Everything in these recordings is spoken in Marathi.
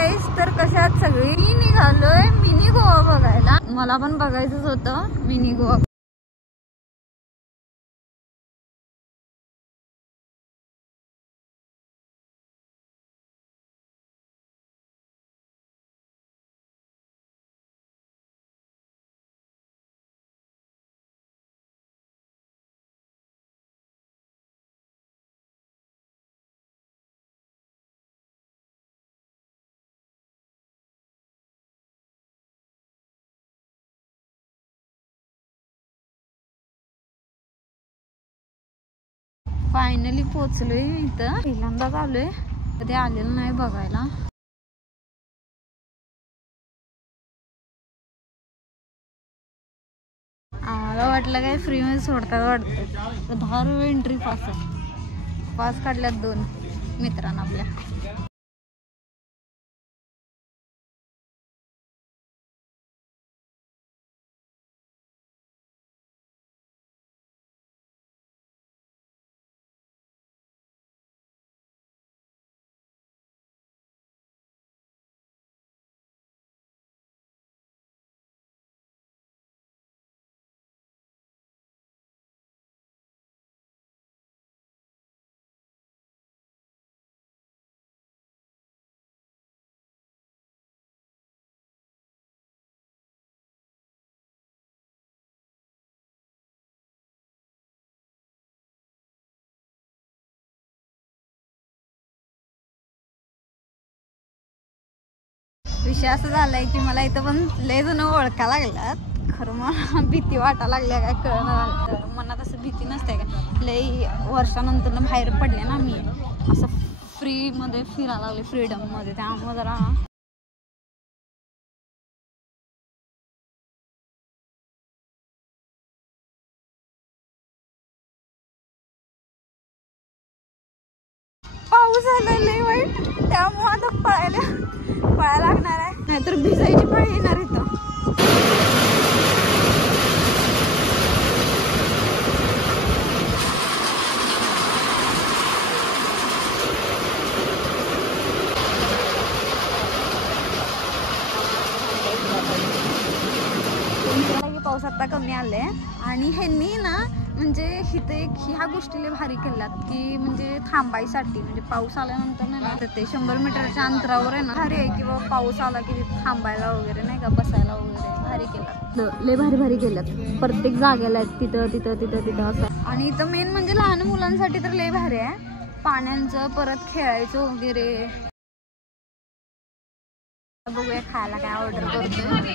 गाईस, तर कशात सगळी निघालोय मिनी गोवा बघायला. मला पण बघायचंच होतं मिनी गोवा. फायनली पोहोचलोय इथं. पहिल्यांदाच आलोय, कधी आलेलं नाही बघायला. आम्हाला वाटलं काय फ्री मध्ये सोडतात वाटतं. 10 रुपये एंट्री पास आहे. पास काढल्यात 2 मित्रांना आपल्या. विषय असं झालाय की मला इथं पण लय जण ओळखा लागल्यात. खरं मला भीती वाटा लागल्या, काय कळणार. मनात असं भीती नसते का. लय वर्षानंतर बाहेर पडले ना मी, असं फ्री मध्ये फिरायला लागले, फ्रीडम मध्ये. त्यामुळे जरा पाऊस आला लय वाईट. त्यामुळे आता पळायला लागणार आहे, नाहीतर भिजायची पाळी येणार इथं. पाऊस आता कमी आले आणि ह्यांनी ना म्हणजे इथे ह्या गोष्टीला भारी केल्यात की म्हणजे थांबायसाठी. म्हणजे पाऊस आल्यानंतर नाही ना ते 100 मीटरच्या अंतरावर आहे ना भारी आहे की बाबा पाऊस आला की थांबायला वगैरे नाही का, बसायला वगैरे भारी केलं. लय भारी केल्यात. प्रत्येक जागेला आहेत तिथं असं. आणि इथं मेन म्हणजे लहान मुलांसाठी तर लय भारी आहे. पाण्याचं परत खेळायचं वगैरे. बघूया खायला काय ऑर्डर करतोय.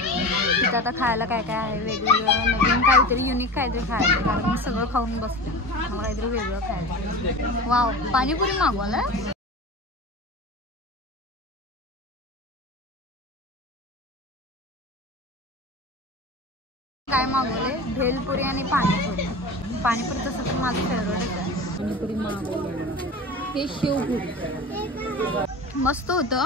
तिथं आता खायला काय काय आहे वेगवेगळं नवीन काहीतरी युनिक काहीतरी खायचं. कारण मी सगळं खाऊन बसते, मला काहीतरी वेगळं खायचं. वाव, पाणीपुरी मागवायला. काय मागवले? भेलपुरी आणि पाणीपुरी. पाणीपुरी तसं तर माझं फेवरेटच आहे. पाणीपुरी मागवले. हे शेवपुरी मस्त होतं.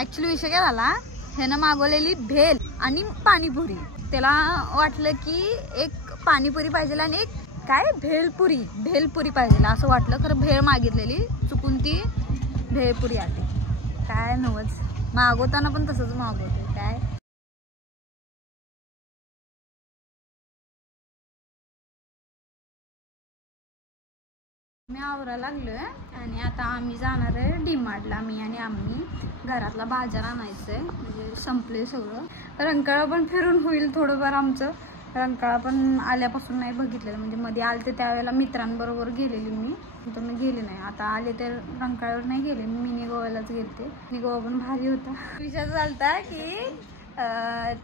ऍक्च्युली विषय काय झाला, ह्यानं मागवलेली भेल आणि पाणीपुरी. त्याला वाटलं की एक पाणीपुरी पाहिजे आणि एक काय भेलपुरी पाहिजे असं वाटलं. खरं भेळ मागितलेली, चुकून ती भेळपुरी आली. काय नवच, मागवताना पण तसंच मागवते काय. मी आवरायला लागलोय आणि आता आम्ही जाणार आहे डीमार्टला. मी आणि आम्ही घरातला बाजार आणायचंय, म्हणजे संपले सगळं. रंकाळा पण फिरून होईल थोडंफार आमचं. रंकाळा पण आल्यापासून नाही बघितलेलं, म्हणजे मध्ये आले ते त्यावेळेला मित्रांबरोबर गेलेली मी, तर मी गेले नाही. आता आले तर रंकाळ्यावर नाही गेले, मी मिनी गोव्यालाच गेलते. मिनी गोवा पण भारी होता. विषय झालता की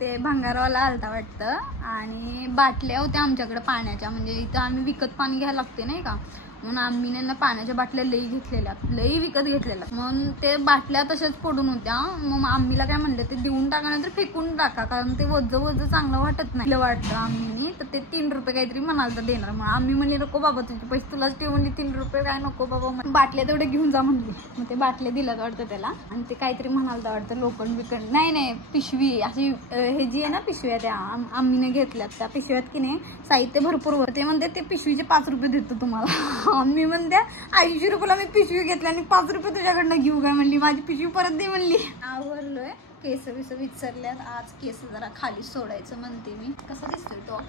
ते भंगारवाला आलता वाटतं आणि बाटल्या होत्या आमच्याकडे पाण्याच्या. म्हणजे इथं आम्ही विकत पाणी घ्यायला लागते नाही का, म्हणून आम्ही ना पाण्याच्या बाटल्या लई विकत घेतलेल्या. म्हणून ते बाटल्या तशाच पडून होत्या. मग आम्हीला काय म्हणलं, ते देऊन टाका नंतर फेकून टाका, कारण ते वज चांगलं वाटत नाही वाटतं आम्ही. तर ते 3 रुपये काहीतरी म्हणाल तर देणार. मग आम्ही म्हणले नको बाबा, तुझे पैसे तुलाच ठेव. म्हणली 3 रुपये काय नको बाबा, बाटल्या तेवढे घेऊन जा म्हणली. मग ते बाटल्या दिल्यात वाटतं त्याला. आणि ते काहीतरी म्हणाल तर वाटतं लोखंड नाही पिशवी अशी हे जी आहे ना पिशव्या, त्या आम्हीने घेतल्यात. त्या पिशव्यात की नाही साहित्य भरपूर होतं. ते म्हणते ते पिशवीचे 5 रुपये देतो तुम्हाला. मी म्हणते 80 रुपयाला मी पिशवी घेतली आणि 5 रुपये तुझ्याकडनं घेऊ काय म्हणली, माझी पिशवी परत दे म्हणली. आवरलोय, केस बिस विचारल्यात, आज केस जरा खाली सोडायचं म्हणते मी. कसा दिसतोय तो?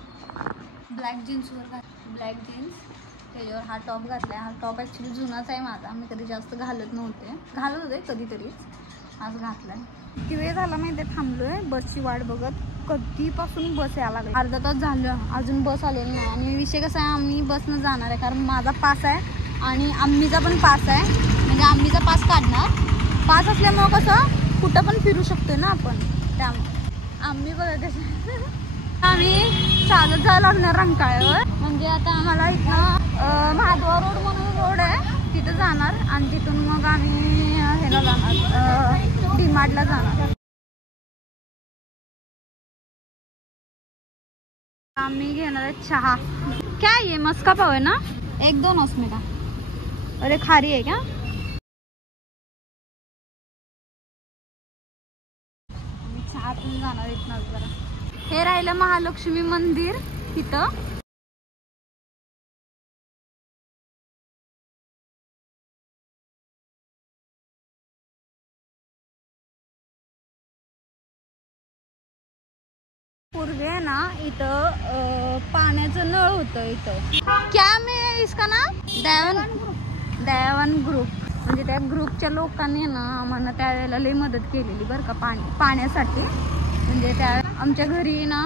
ब्लॅक जीन्सवर ब्लॅक जीन्स, त्याच्यावर हा टॉप घातलाय. हा टॉप ॲक्च्युली जुनाच आहे माझा, मी कधी जास्त घालत होते कधीतरीच, आज घातलाय. किती वेळ झाला माहिती आहे थांबलोय बसची वाट बघत, कधीपासून बस यायला लागली. अर्धा तास झालं अजून बस आलेली नाही. आणि विषय कसा आहे, आम्ही बसनं जाणार आहे कारण माझा पास आहे आणि आम्मीचा पण पास आहे, म्हणजे आम्मीचा पास काढणार. पास असल्यामुळं कसं कुठं पण फिरू शकतोय ना आपण, त्यामुळे आम्ही बघा कसं आम्ही चालत जायला लागणार रंकाळ्यावर. म्हणजे आता आम्हाला इथनं महाद्वार रोड म्हणून रोड आहे, तिथं जाणार आणि तिथून मग आम्ही ह्याला जाणार, डीमार्टला जाणार. आम्ही घेणार आहे चहा. काय आहे, मस्का पाव आहे ना? 1-2 उसमें का? अरे खारी आहे क्या? चहा पिऊन जाणार इथनं जरा. हे राहिलं महालक्ष्मी मंदिर तिथं. पूर्वी आहे ना इथं पाण्याचं नळ होतं इथं. क्या मी इसका नाम दयावन ग्रुप, म्हणजे त्या ग्रुपच्या लोकांनी ना आम्हाला त्यावेळेला लई मदत केलेली बरं का पाण्यासाठी. म्हणजे त्या आमच्या घरी ना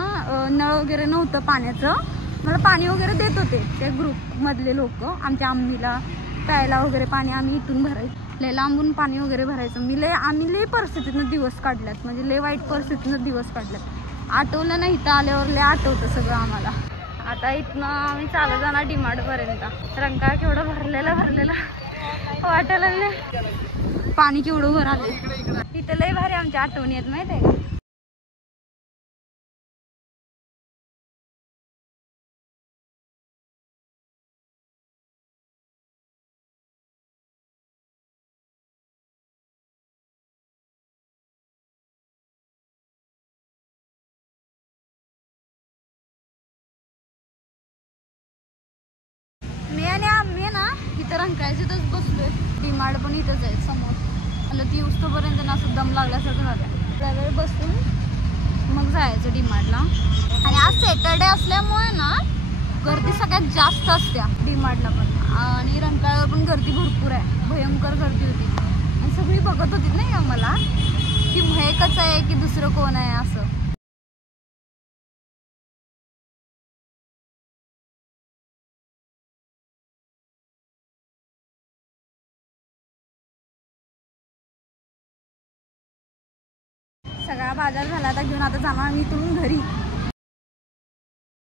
नळ वगैरे नव्हतं पाण्याचं, मला पाणी वगैरे देत होते त्या ग्रुपमधले लोक. आमच्या आम्मीला प्यायला वगैरे पाणी आम्ही इथून भरायचं, लय लांबून पाणी वगैरे भरायचं. आम्ही लय परिस्थितीनं दिवस काढल्यात, म्हणजे लय वाईट परिस्थितीनं दिवस काढल्यात. आठवलं नाही, इथं आल्यावर लय आठवतं सगळं आम्हाला. आता इथनं आम्ही चालत जाणार डीमार्टपर्यंत. रंकाळा केवढं भरलेलं वाटायला लागले, पाणी केवढं भर आले. इथं लय भारी आमच्या आठवणी आहेत माहित आहे का. मी आणि आम्ही ना इथं रंकाळ्याच्याच बसलोय. डीमार्ट पण इथंच आहे समोर. मला ती उस्तोपर्यंत ना असं दम लागल्यासारखं झालं. त्यावेळी बसून मग जायचं डीमार्टला. आणि आज सॅटर्डे असल्यामुळे ना गर्दी सगळ्यात जास्त असत्या डीमार्टला पण. आणि रंकाळ्यावर पण गर्दी भरपूर आहे, भयंकर गर्दी होती. आणि सगळी बघत होती नाही आम्हाला की महेकच आहे की दुसरं कोण आहे असं. सगळा बाजार झाला आता घेऊन. आता जाणार मी इथून घरी.